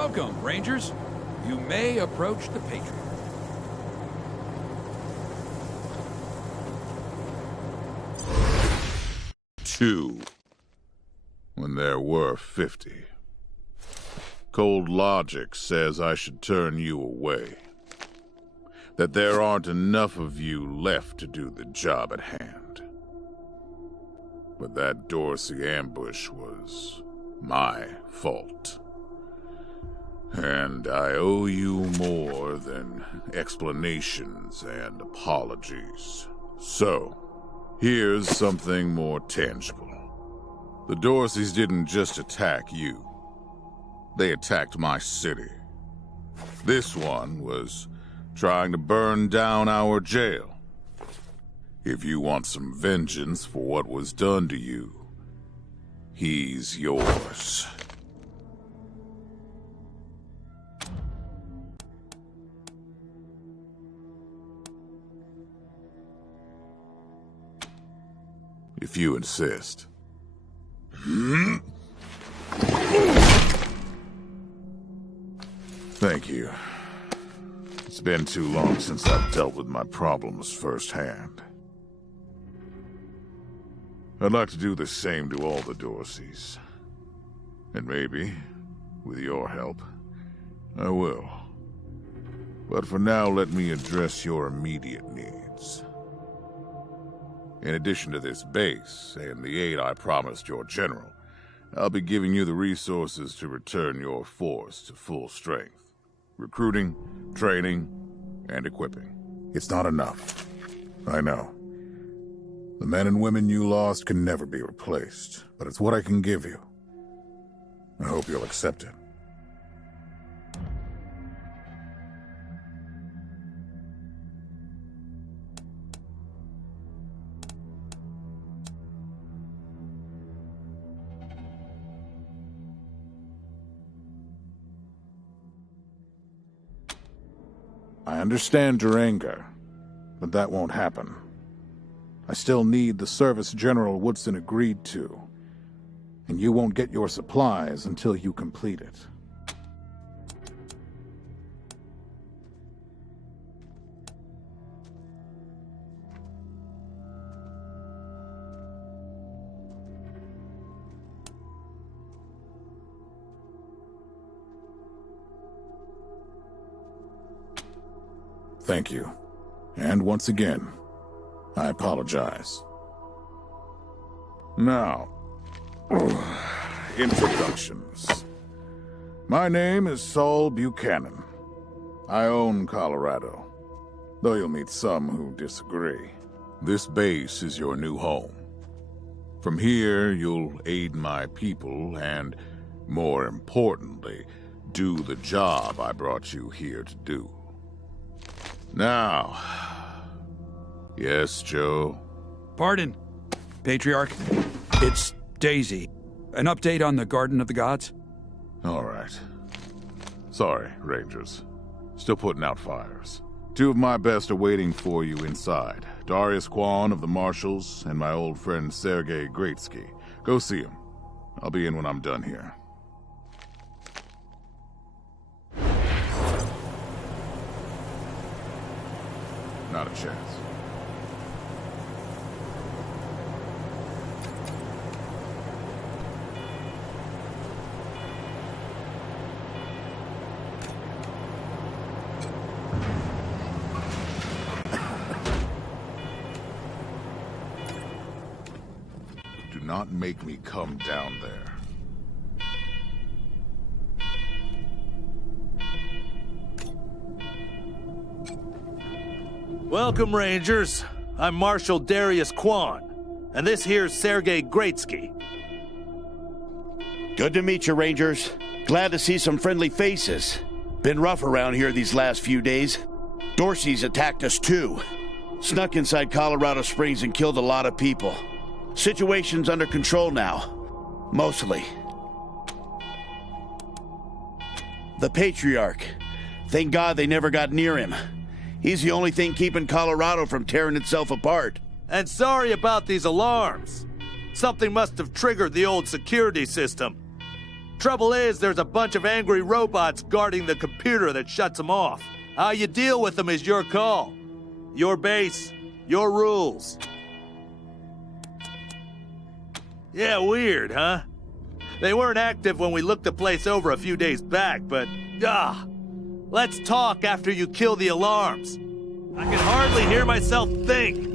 Welcome, Rangers. You may approach the Patriot. Two, when there were 50. Cold logic says I should turn you away. That there aren't enough of you left to do the job at hand. But that Dorsey ambush was my fault. And I owe you more than explanations and apologies. So, here's something more tangible. The Dorseys didn't just attack you. They attacked my city. This one was trying to burn down our jail. If you want some vengeance for what was done to you, he's yours. If you insist. Thank you. It's been too long since I've dealt with my problems firsthand. I'd like to do the same to all the Dorseys. And maybe, with your help, I will. But for now, let me address your immediate needs. In addition to this base and the aid I promised your general, I'll be giving you the resources to return your force to full strength. Recruiting, training, and equipping. It's not enough. I know. The men and women you lost can never be replaced, but it's what I can give you. I hope you'll accept it. I understand your anger, but that won't happen. I still need the service General Woodson agreed to, and you won't get your supplies until you complete it. Thank you. And once again, I apologize. Now, introductions. My name is Saul Buchanan. I own Colorado, though you'll meet some who disagree. This base is your new home. From here, you'll aid my people and, more importantly, do the job I brought you here to do. Now, yes, Joe? Pardon, Patriarch. It's Daisy. An update on the Garden of the Gods? All right. Sorry, Rangers. Still putting out fires. Two of my best are waiting for you inside. Darius Kwan of the Marshals and my old friend Sergei Greatsky. Go see him. I'll be in when I'm done here. Not a chance. Do not make me come down there. Welcome, Rangers. I'm Marshal Darius Kwan, and this here's Sergei Greatsky. Good to meet you, Rangers. Glad to see some friendly faces. Been rough around here these last few days. Dorsey's attacked us too. Snuck inside Colorado Springs and killed a lot of people. Situation's under control now. Mostly. The Patriarch. Thank God they never got near him. He's the only thing keeping Colorado from tearing itself apart. And sorry about these alarms. Something must have triggered the old security system. Trouble is, there's a bunch of angry robots guarding the computer that shuts them off. How you deal with them is your call. Your base, your rules. Yeah, weird, huh? They weren't active when we looked the place over a few days back, but... let's talk after you kill the alarms. I can hardly hear myself think.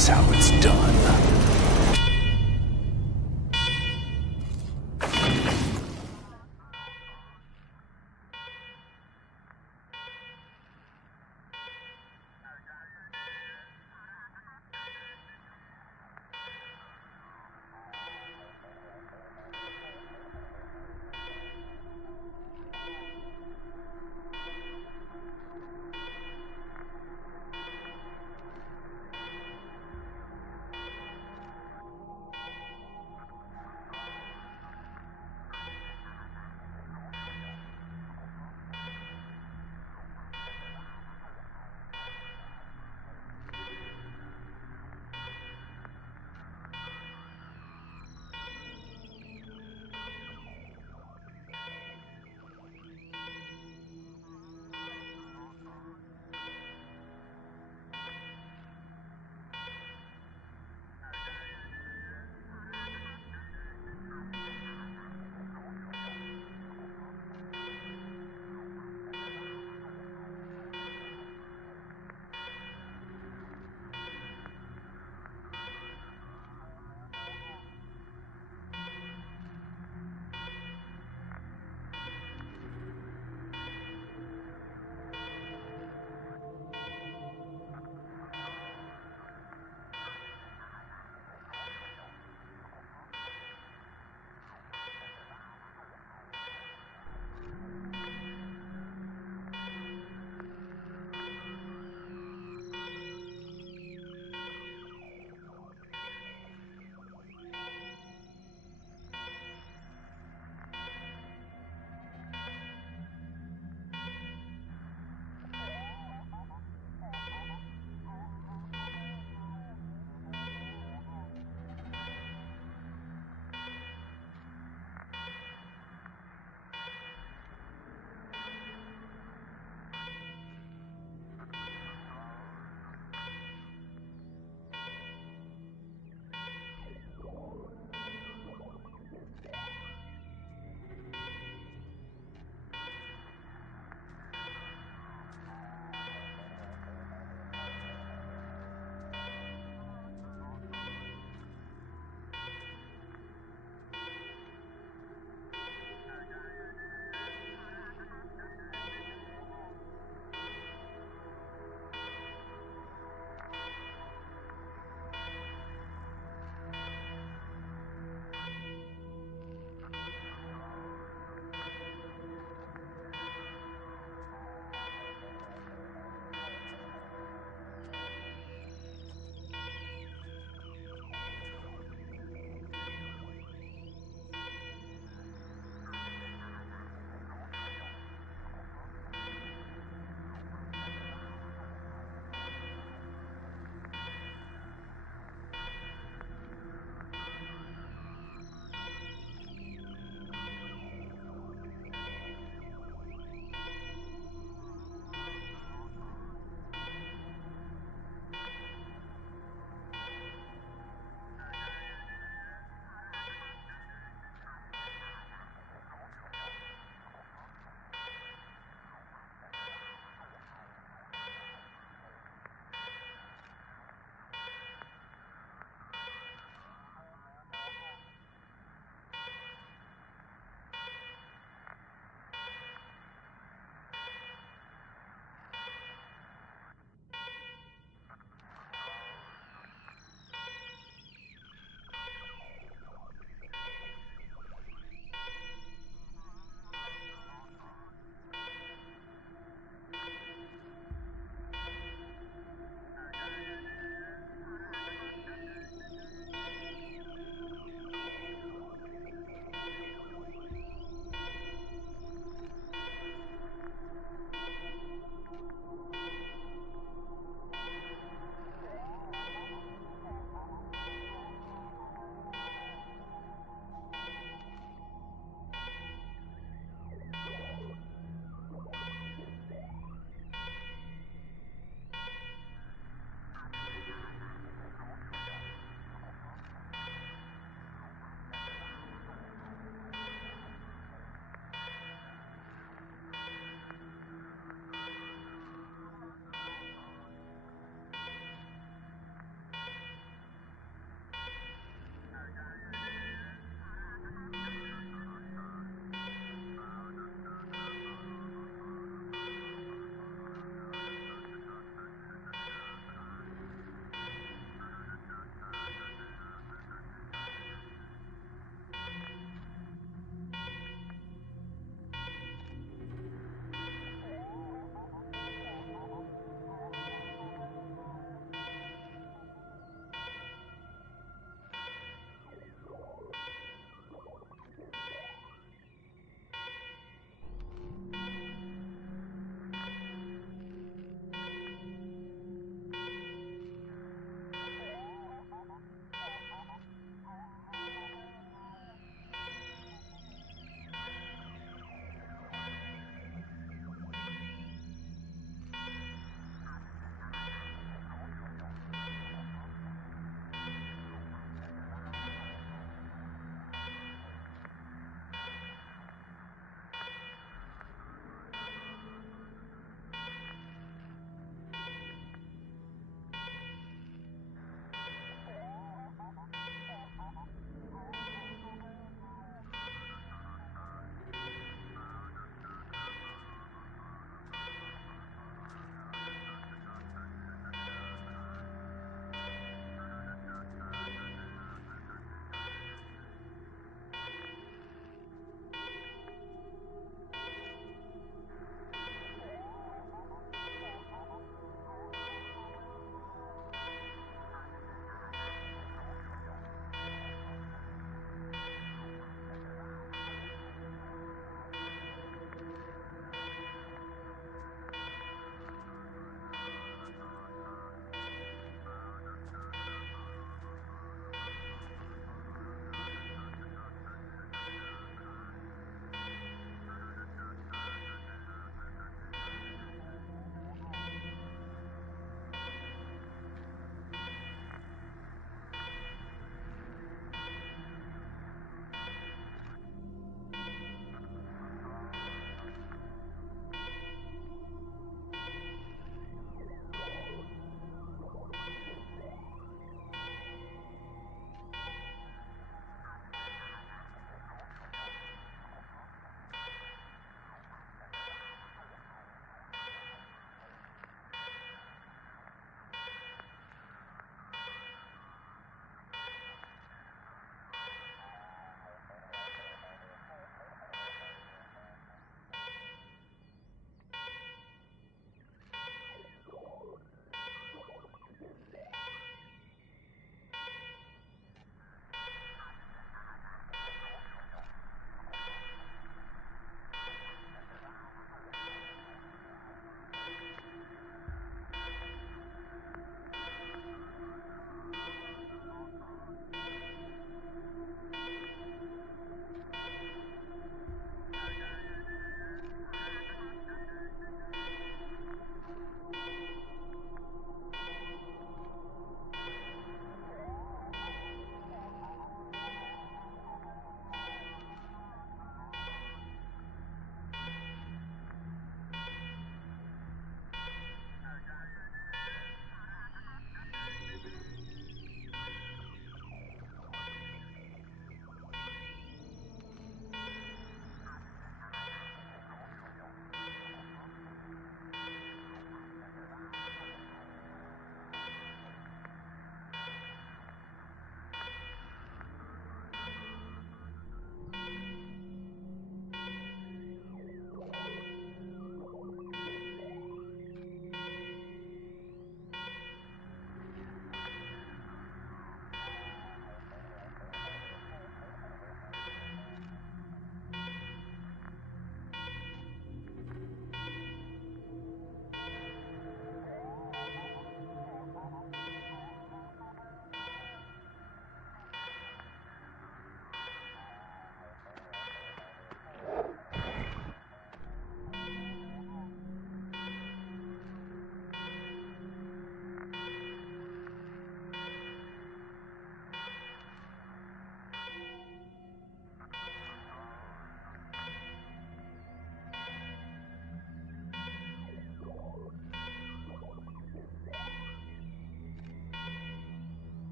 is how it's done.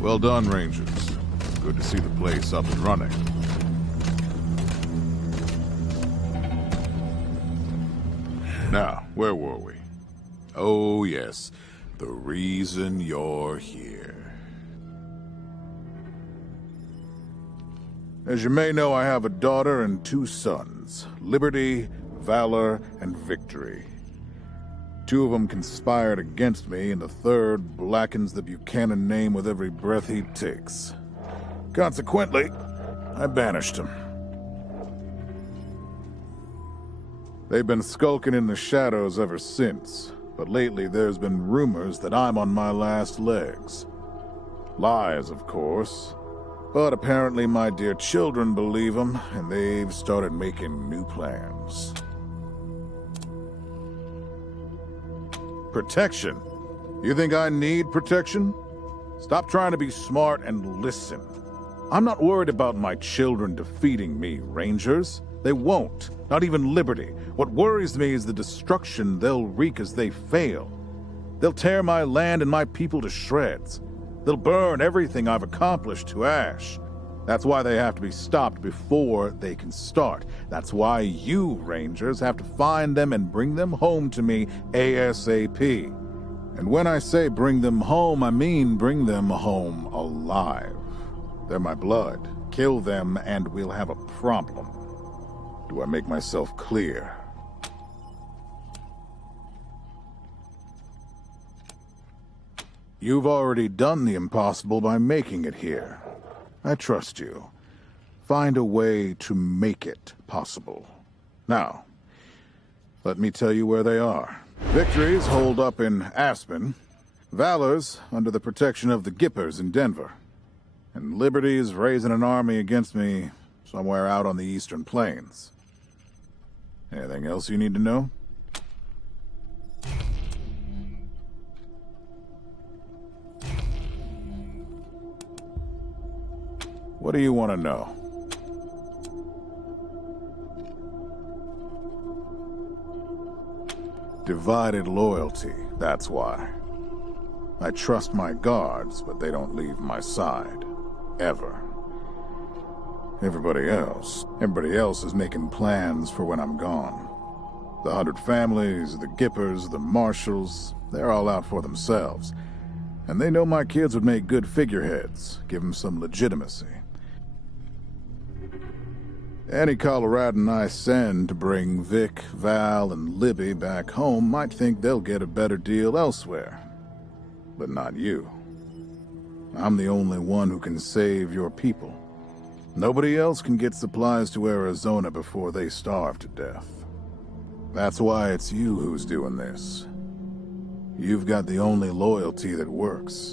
Well done, Rangers. Good to see the place up and running. Now, where were we? Oh, yes. The reason you're here. As you may know, I have a daughter and 2 sons. Liberty, Valor, and Victory. 2 of them conspired against me, and the third blackens the Buchanan name with every breath he takes. Consequently, I banished him. They've been skulking in the shadows ever since, but lately there's been rumors that I'm on my last legs. Lies, of course, but apparently my dear children believe them, and they've started making new plans. Protection? You think I need protection? Stop trying to be smart and listen. I'm not worried about my children defeating me, Rangers. They won't. Not even Liberty. What worries me is the destruction they'll wreak as they fail. They'll tear my land and my people to shreds. They'll burn everything I've accomplished to ash. That's why they have to be stopped before they can start. That's why you, Rangers, have to find them and bring them home to me ASAP. And when I say bring them home, I mean bring them home alive. They're my blood. Kill them and we'll have a problem. Do I make myself clear? You've already done the impossible by making it here. I trust you. Find a way to make it possible. Now, let me tell you where they are. Victory's holed up in Aspen. Valor's under the protection of the Gippers in Denver. And Liberty's raising an army against me somewhere out on the Eastern Plains. Anything else you need to know? What do you want to know? Divided loyalty, that's why. I trust my guards, but they don't leave my side. Ever. Everybody else is making plans for when I'm gone. The 100 families, the Gippers, the Marshals, they're all out for themselves. And they know my kids would make good figureheads, give them some legitimacy. Any Coloradan I send to bring Vic, Val, and Libby back home might think they'll get a better deal elsewhere. But not you. I'm the only one who can save your people. Nobody else can get supplies to Arizona before they starve to death. That's why it's you who's doing this. You've got the only loyalty that works.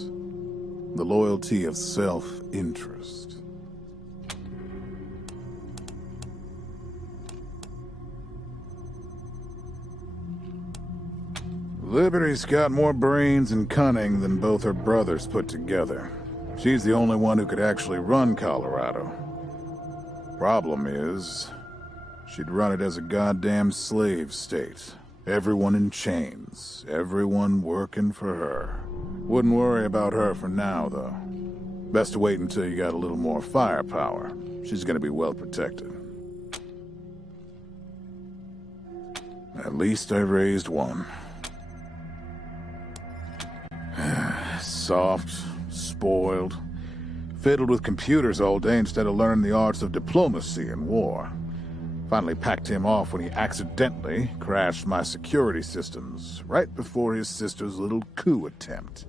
The loyalty of self-interest. Liberty's got more brains and cunning than both her brothers put together. She's the only one who could actually run Colorado. Problem is, she'd run it as a goddamn slave state. Everyone in chains, everyone working for her. Wouldn't worry about her for now, though. Best to wait until you got a little more firepower. She's gonna be well protected. At least I raised one. Soft, spoiled, fiddled with computers all day instead of learning the arts of diplomacy and war. Finally packed him off when he accidentally crashed my security systems right before his sister's little coup attempt.